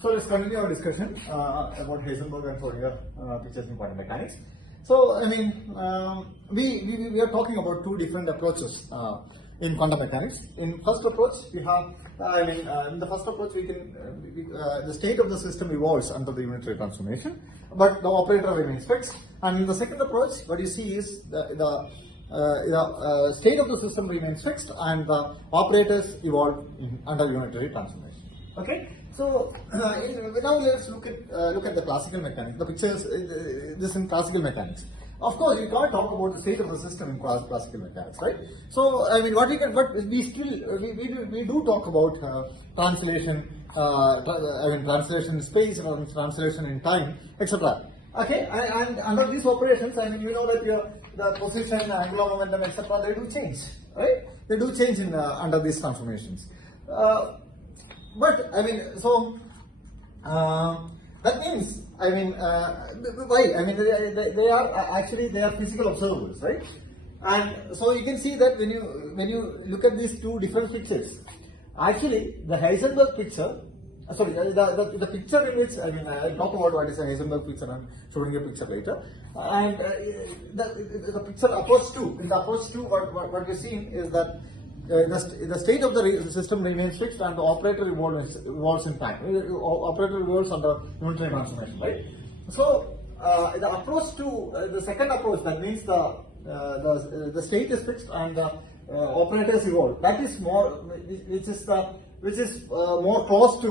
So let's continue our discussion about Heisenberg and Fourier pictures in quantum mechanics. So I mean, we are talking about two different approaches in quantum mechanics. In first approach, we have in the first approach we can the state of the system evolves under the unitary transformation, but the operator remains fixed. And in the second approach, what you see is the state of the system remains fixed and the operators evolve under unitary transformation. Okay, so now let's look at the classical mechanics. The pictures this in classical mechanics. Of course, you can't talk about the state of the system in classical mechanics, right? So I mean, but we do talk about translation. Translation in space, translation in time, etc. Okay, and under these operations, I mean, you know that the position, angular momentum, etc. They do change, right? They do change in under these transformations. But I mean, so that means, I mean, why? I mean, they are physical observables, right? And so you can see that when you look at these two different pictures, actually the Heisenberg picture, the picture in which, I mean, I'll talk about what is a Heisenberg picture. I'm showing a picture later. And the picture approach 2. In the approach 2, what we're seeing is that the state of the system remains fixed and the operator evolves in time. Operator evolves under unitary transformation, right? So the approach to the second approach, that means the state is fixed and the operators evolve. That is more, which is more close to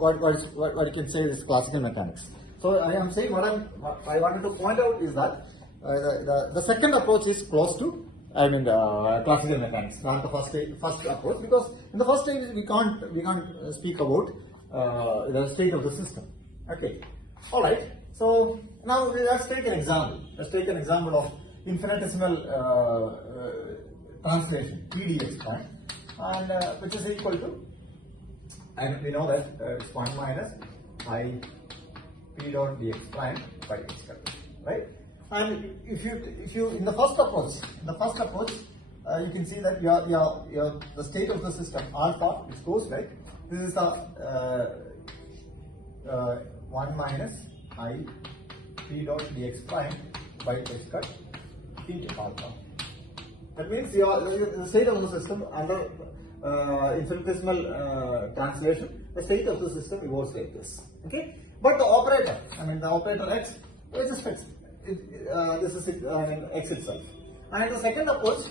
what you can say is classical mechanics. So I am saying what I wanted to point out is that the second approach is close to classical mechanics, not the first approach, because in the first stage we can't speak about the state of the system. Okay, all right. So now let's take an example. Let's take an example of infinitesimal translation (PDX) prime, and which is equal to, and we know that it's 1 minus I P dot dx prime by x squared, right? And if you in the first approach, you can see that the state of the system alpha, which goes like this is the 1 minus I P dot dx prime by x squared into alpha. That means the state of the system under infinitesimal translation, the state of the system evolves like this. Okay, but the operator, the operator x, which is fixed. This is x itself. And in the second approach,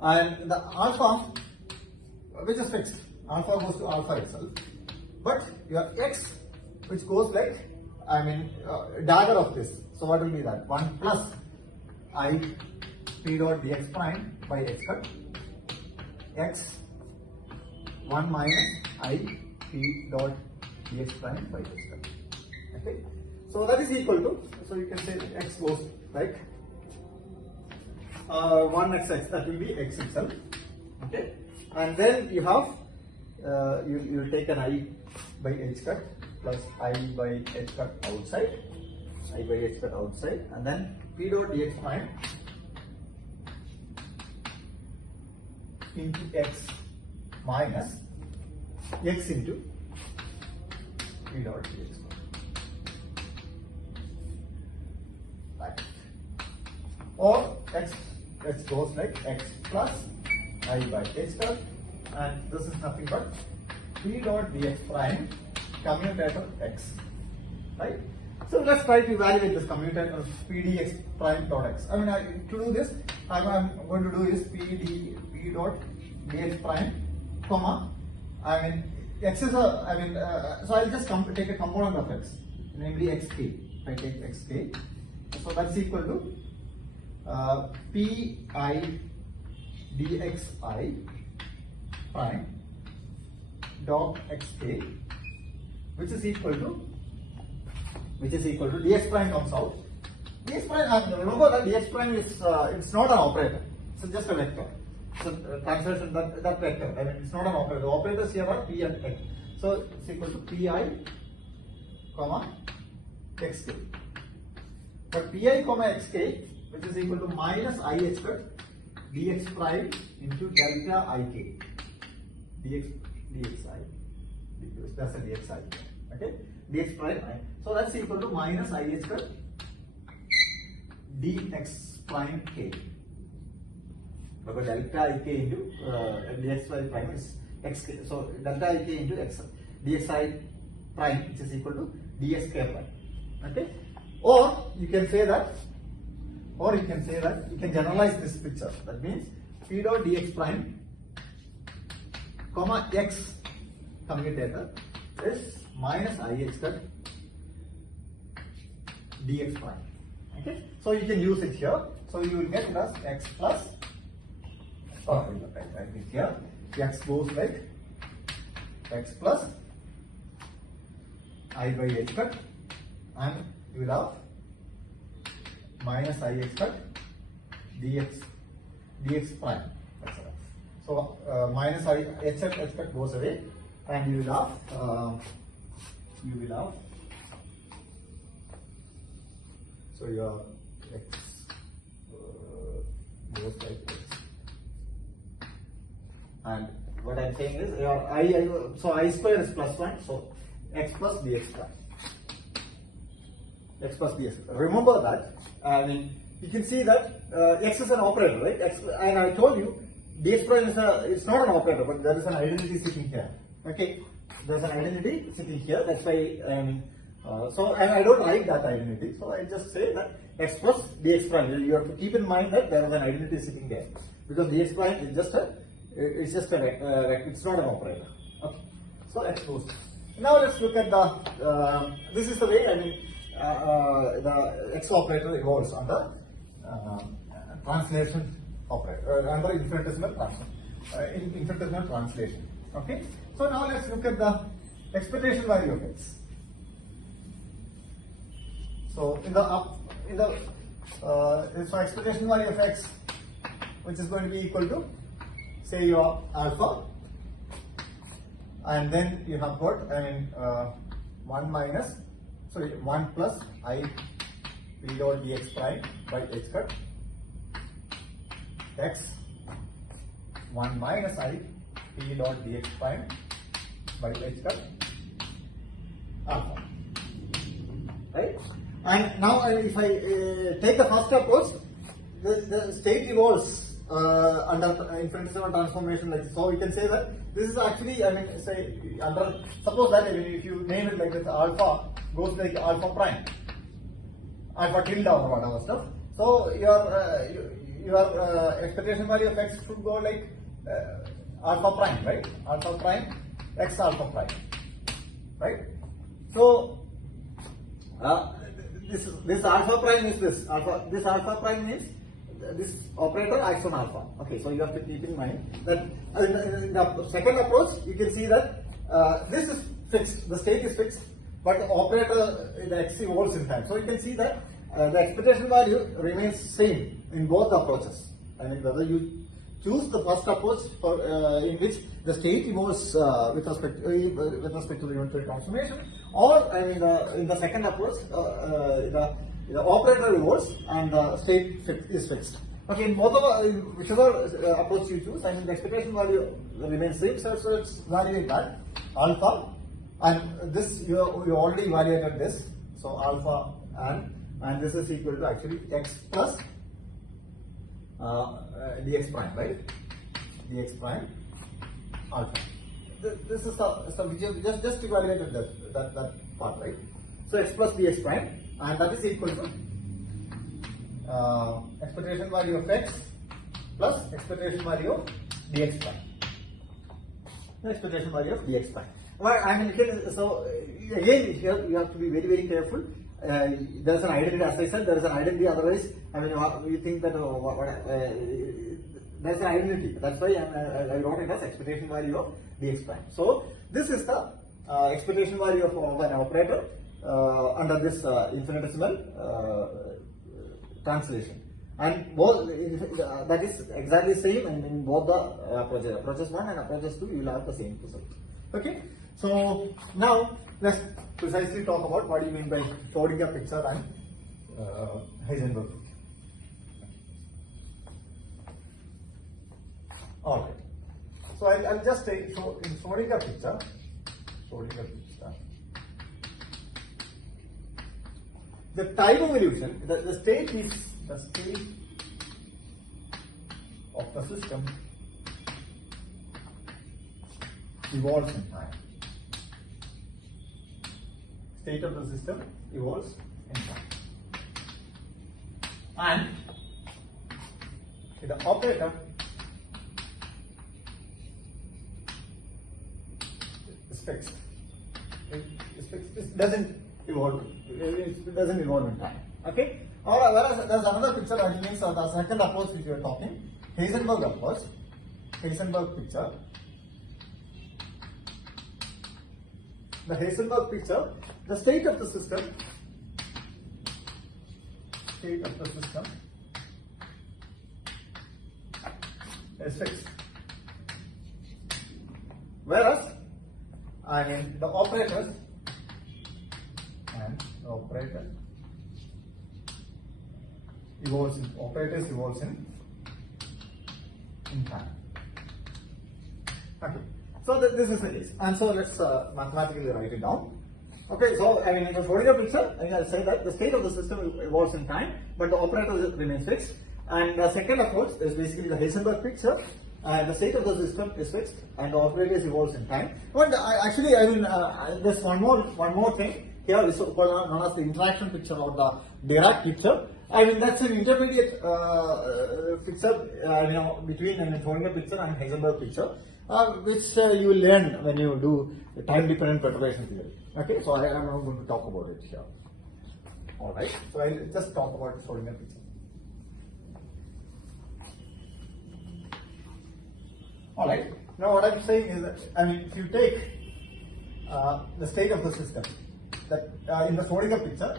and the alpha, which is fixed, alpha goes to alpha itself, but your x, which goes like, dagger of this. So what will be that? 1 plus I P dot dx prime by x squared, x 1 minus I P dot dx prime by x squared. Okay. So that is equal to, so you can say x goes like 1xx, that will be x itself. Okay, and then you have you take an I by h squared plus I by h squared outside, I by h squared outside, and then p dot dx prime into x minus x into p dot dx. Or x goes like x plus I by h squared, and this is nothing but p dot dx prime commutator x, right? So let's try to evaluate this commutator p dx prime dot x. To do this, I'm going to do is p dot dx prime, comma. X is a so I'll just take a component of x, namely xk. If I take xk, so that's equal to pi dxi prime dot xk, which is equal to dx prime comes out. Dx prime, remember that dx prime is it's not an operator, it's just a vector. So translation that vector, it's not an operator. The operators here are p and x. So it's equal to pi comma xk. But pi comma xk, which is equal to minus I h squared dx prime into delta ik dxi dx that's a dxi. Okay, dx prime I. So that's equal to minus I square dx prime k. Because delta ik into dxy prime is xk. So delta ik into x dxi prime, which is equal to dsk prime. Okay, or you can say that, you can generalize this picture. That means p dot dx prime comma x commutator is minus ix dx prime. Okay, so you can use it here. So you will get thus x plus, or write it here, x goes like x plus I by h cut, and you will have minus ix cut dx prime. That's all. So minus h cut goes away, and you will have so your x goes like this. And what I am saying is your so I square is plus 1, so x plus dx prime. X plus dx. Remember that. I mean, you can see that x is an operator, right? And I told you dx prime it's not an operator, but there is an identity sitting here. Okay, there's an identity sitting here. That's why so, and I don't like that identity, so I just say that x plus dx prime. You have to keep in mind that there is an identity sitting there, because dx prime is just a it's not an operator. Okay, so x goes. Now let's look at the this is the way, I mean, the x operator evolves under translation operator, under infinitesimal translation. Okay, so now let's look at the expectation value of x. So so expectation value of x, which is going to be equal to, say, your alpha, and then you have got 1 plus I p dot dx prime by h cut x 1 minus I p dot dx prime by h cut alpha, right? And now if I take the first approach, the state evolves under infinitesimal transformation like this. So we can say that this is actually, I mean, say under, suppose that if you name it like this, alpha goes like alpha prime, alpha tilde or whatever stuff. So your expectation value of x should go like alpha prime, right? Alpha prime x alpha prime, right? So this alpha prime is this alpha. This alpha prime means this operator acts on alpha. Okay, so you have to keep in mind that in the second approach, you can see that this is fixed, the state is fixed, but the operator, the x evolves in time. So you can see that the expectation value remains same in both approaches. I mean, whether you choose the first approach for, in which the state evolves with respect to the unitary transformation, or I mean in the second approach, the operator evolves and the state is fixed. Okay, in both of whichever approach you choose, I mean the expectation value remains same, so its value is that alpha, and this you already evaluated this, so alpha and this is equal to actually x plus dx prime, right? Dx prime alpha. This is the which you just evaluated that part, right? So x plus dx prime, and that is equal to expectation value of x plus expectation value of dx prime. The expectation value of dx prime. Well, I mean, so again here you have to be very, very careful. There is an identity, as I said, there is an identity. Otherwise, I mean, you think that there is an identity. That's why I wrote it as expectation value of dx prime. So this is the expectation value of an operator under this infinitesimal translation, and both that is exactly same in both the approaches 1 and approaches 2. You will have the same result. Okay, so now let's precisely talk about what do you mean by Schrodinger picture and Heisenberg. Alright, so I'll just say, so in Schrodinger picture, Schrodinger picture. The time evolution, the state of the system evolves in time. State of the system evolves in time. And the operator is fixed. It doesn't evolve. It doesn't evolve in time. Okay. Or whereas there's another picture that means the second approach which we are talking, Heisenberg approach, Heisenberg picture. The Heisenberg picture, the state of the system is fixed. Whereas, the operator evolves in time. Okay. So this is the case, and so let's mathematically write it down. Okay, so in the Schrodinger picture, I say that the state of the system evolves in time, but the operator remains fixed. And the second approach is basically the Heisenberg picture. The state of the system is fixed, and the operator evolves in time. But there's one more thing here is called known as the interaction picture or the Dirac picture. That's an intermediate picture, between the Schrodinger picture and Heisenberg picture. Which you will learn when you do time-dependent perturbation theory. Okay, so I am not going to talk about it here. Alright, so I will just talk about the Schrodinger picture. Alright, now what I am saying is that, if you take the state of the system, that in the Schrodinger picture,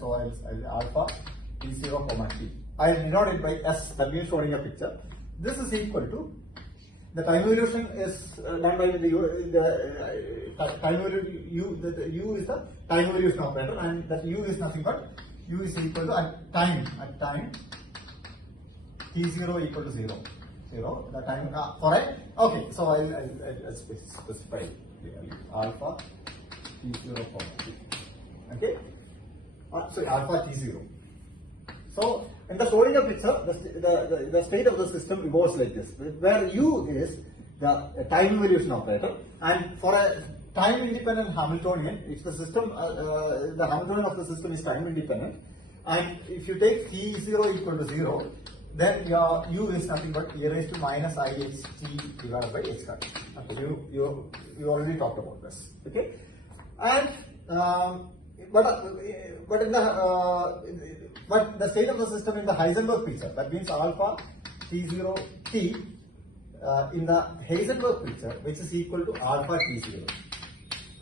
so I'll alpha T0, T. I will denote it by S, that means Schrodinger picture. This is equal to the time evolution is done by the time evolution. The U is the time evolution operator, and that U is nothing but U is equal to at time T0 equal to 0. The time for a okay. So I'll specify alpha T0 T. Okay. So alpha T0. So in the Schrodinger picture, the state of the system evolves like this, where U is the time evolution operator, and for a time independent Hamiltonian, if the system, the Hamiltonian of the system is time independent, and if you take T0 equal to 0, then your U is nothing but e raised to minus IHT divided by h squared. Okay, you already talked about this. Okay, and but in the but the state of the system in the Heisenberg picture, that means alpha T0 T in the Heisenberg picture, which is equal to alpha T0.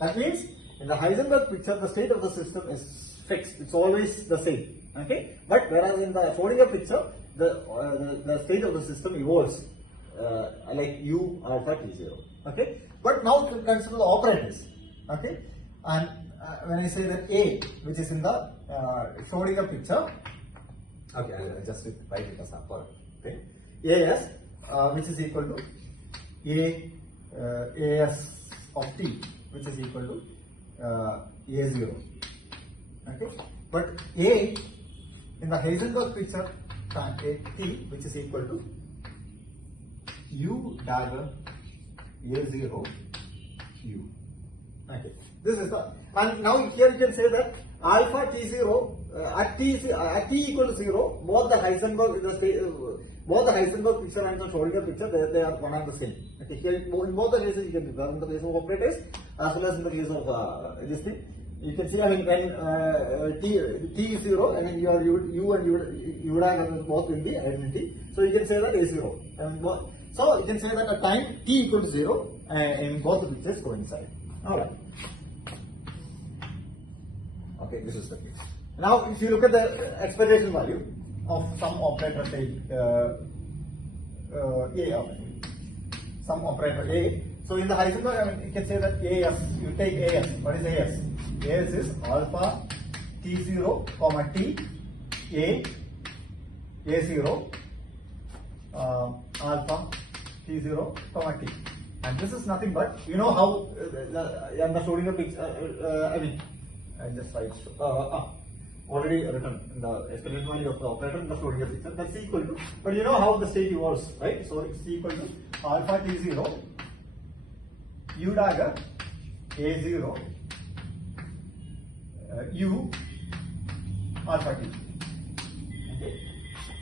That means in the Heisenberg picture, the state of the system is fixed; it's always the same. Okay, but whereas in the Schrodinger picture, the state of the system evolves like U alpha T0. Okay, but now consider the operators. Okay, and when I say that A, which is in the Schrodinger picture, okay, I'll just write it as upper. Okay, AS, which is equal to AS of T, which is equal to A0. Okay, but A in the Heisenberg picture, T, which is equal to U dagger A0 U. Okay, this is the, and now here you can say that alpha T0 at T equal to 0, both the Heisenberg picture and the Schrodinger picture, they are one and the same. Okay, here in both the cases you can do in the case of operators as well as in the case of this thing. You can see, when T is 0, your U and U both will be identity. So you can say that A0. So you can say that at time T equal to 0, in both the pictures coincide. Alright. Okay, this is the case. Now, if you look at the expectation value of some operator, say some operator A. So in the Heisenberg, you can say that AS, you take AS. What is AS? AS is alpha T0, T, A0, alpha T0, T. and this is nothing but, you know how I'm not showing a picture. I mean, I just write already written in the explanation value of the operator in the showing a picture. That's equal to, but you know how the state evolves, right? So it's equal to alpha t0 u dagger a0 u alpha t. Okay.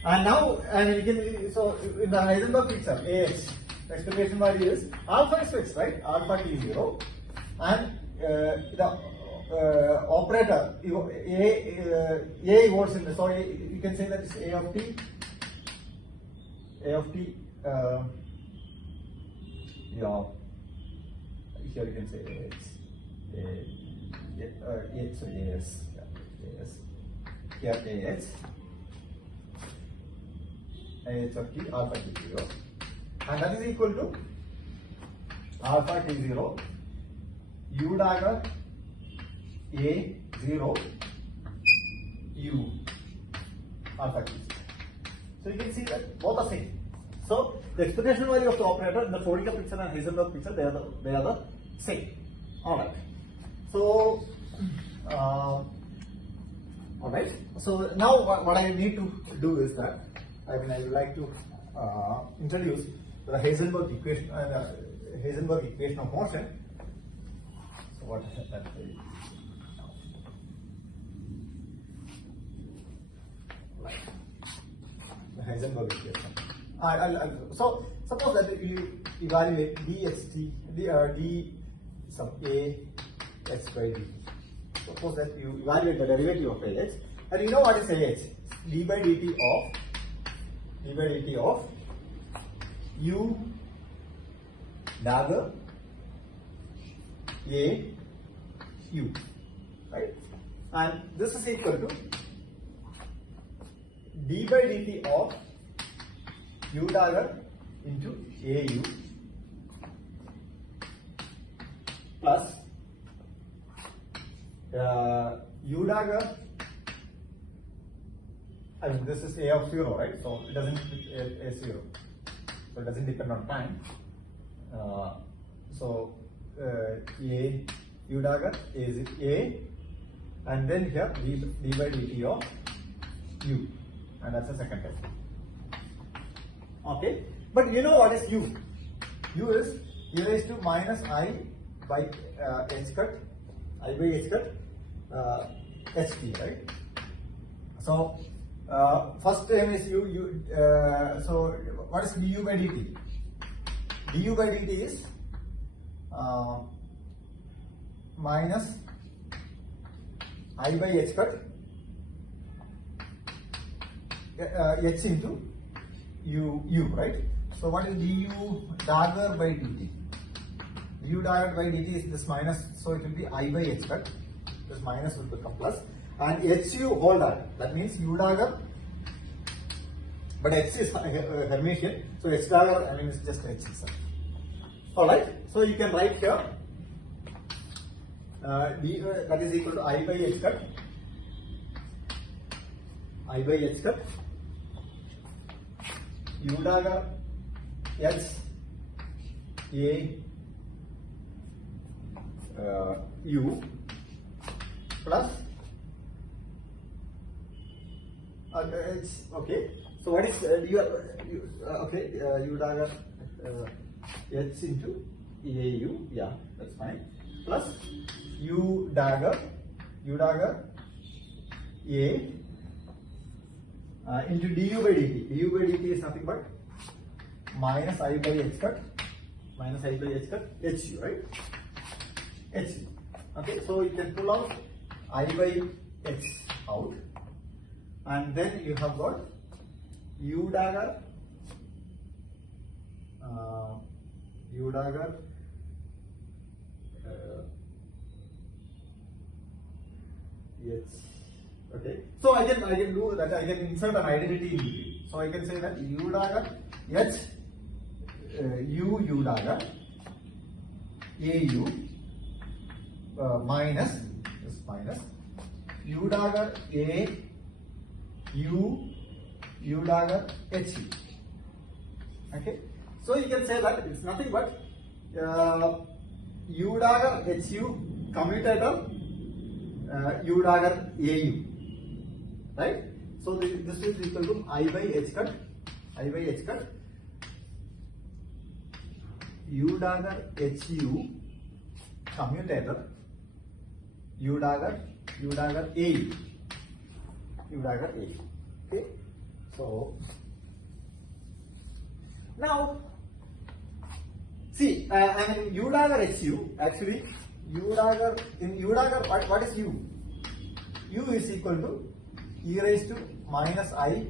And now, and you can, so in the Heisenberg picture, AX, the expectation value is alpha is fixed, right? Alpha t0, and the operator A evolves in the, so you can say that it's A of t, yeah, here you can say AX, sorry, AS, here AH of t, alpha t0, and that is equal to alpha t0 u dagger a0 u alpha t0. So you can see that both are same. So the expectation value of the operator in the Schrodinger picture and Heisenberg picture, they are the same. All right. So all right. So now what I need to do is that I would like to introduce the Heisenberg equation and Heisenberg equation of motion. So what is that? The Heisenberg equation. So suppose that you evaluate dxt, d sub a x by dt. Suppose that you evaluate the derivative of ah, and you know what is ah? d by dt of u dagger a u, right? And this is equal to d by dt of u dagger into au plus u dagger, I mean this is a of 0, right? So it doesn't a0, so it doesn't depend on time. So a u dagger is a, and then here d by dt of u, and that's the second term. Okay, but you know what is u? U is e raised to minus I by h cut, ht, right? So first term is u. So what is du by dt? Du by dt is minus I by h cut h into u, right? So what is du dagger by dt? Du dagger by dt is this minus, so it will be I by h cut. This minus will become plus, and hu whole dagger. That means u dagger, but h is Hermitian, so h dagger, I mean it's just h itself. All right. So you can write here that is equal to I by h cut. U dagger h a u plus okay. So what is u dagger h into au, yeah, that's fine, plus u dagger a into du by dt. Du by dt is nothing but minus I by h cut, hu, right? Hu. Okay, so you can pull out I by h out, and then you have got u dagger h. Okay, so I can do that. I can insert an identity in between. So I can say that u dagger h u dagger au minus u dagger a u dagger hu. Okay, so you can say that it's nothing but U dagger HU commutator U dagger AU, right? So this is equal to I by H cut U dagger HU commutator U dagger AU. Okay, so now see, I mean U dagger HU, actually U dagger, what is U? U is equal to e raised to minus I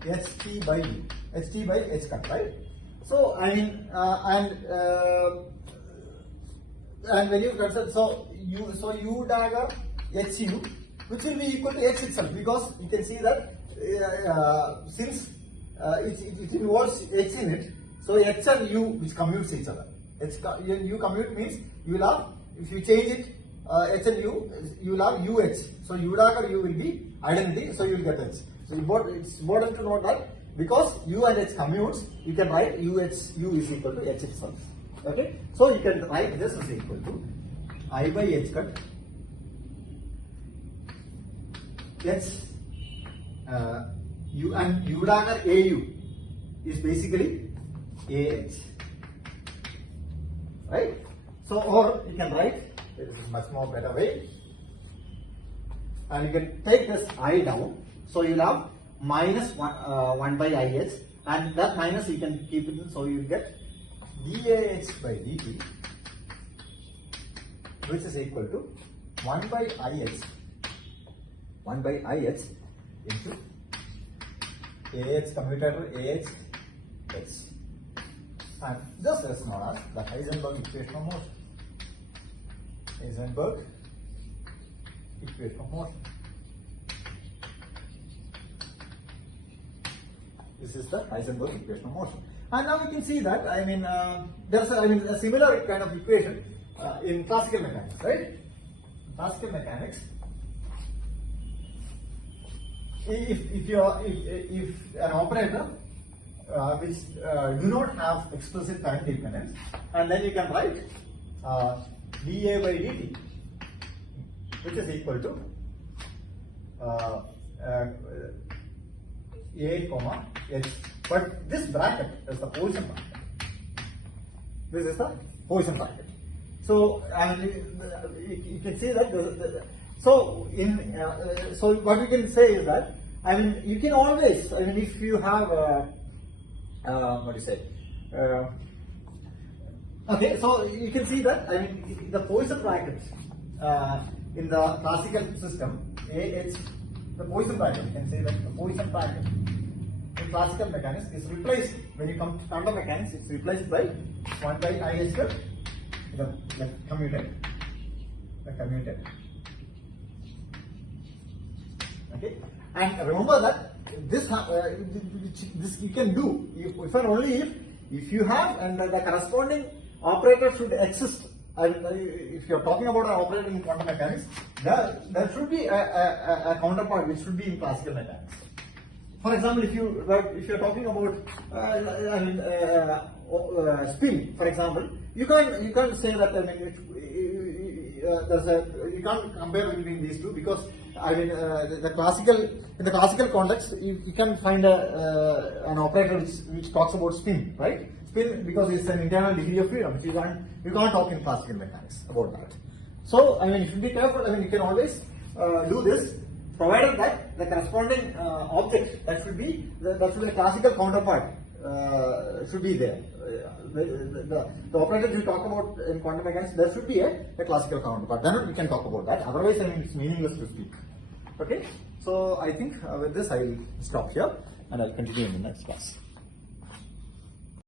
HT by H cut, right? So I mean and when you consider, so U dagger HU, which will be equal to H itself, because you can see that since it involves H in it, so H and U which commutes each other. U commute means you will have, if you change it, H and U, you will have UH. So U dagger U will be identity, so you will get H. So it's important to note that because U and H commutes, you can write U is equal to H itself. Okay, so you can write this is equal to I by H cut H U, and U dagger AU is basically AH, right? So, or you can write, this is much more better way, and you can take this I down, so you'll have minus 1 by IH, and that minus you can keep it in, so you get DAH by DT, which is equal to 1 by IH into AH commutator AH H, and this is known as the Heisenberg equation of motion. Heisenberg equation of motion. This is the Heisenberg equation of motion. And now we can see that, I mean, there's a similar kind of equation in classical mechanics, right? Classical mechanics, if an operator which do not have explicit time dependence, and then you can write dA by dt, which is equal to A comma H. But this bracket is the Poisson bracket. This is the Poisson bracket. So you can see that so what we can say is that, I mean, you can always, I mean, if you have what do you say? Okay, so you can see that, I mean, the Poisson bracket in the classical system, the Poisson bracket, you can say that the Poisson bracket in classical mechanics is replaced, when you come to quantum mechanics, it's replaced by 1 by I square, the commutator. Okay, and remember that this you can do if and only if you have, and the corresponding operator should exist. And if you are talking about an operator in quantum mechanics, there should be a counterpart which should be in classical mechanics. For example, if you are talking about spin, for example, you can't say that, I mean, you can't compare between these two, because I mean in the classical context you can find an operator which talks about spin, right? Spin, because it's an internal degree of freedom, which you can't talk in classical mechanics about that. So I mean, you should be careful. I mean, you can always do this, provided that the corresponding object that should be a classical counterpart should be there. The operators you talk about in quantum mechanics, there should be a classical counterpart. Then we can talk about that. Otherwise, I mean, it's meaningless to speak. Okay, so I think with this I will stop here, and I'll continue in the next class.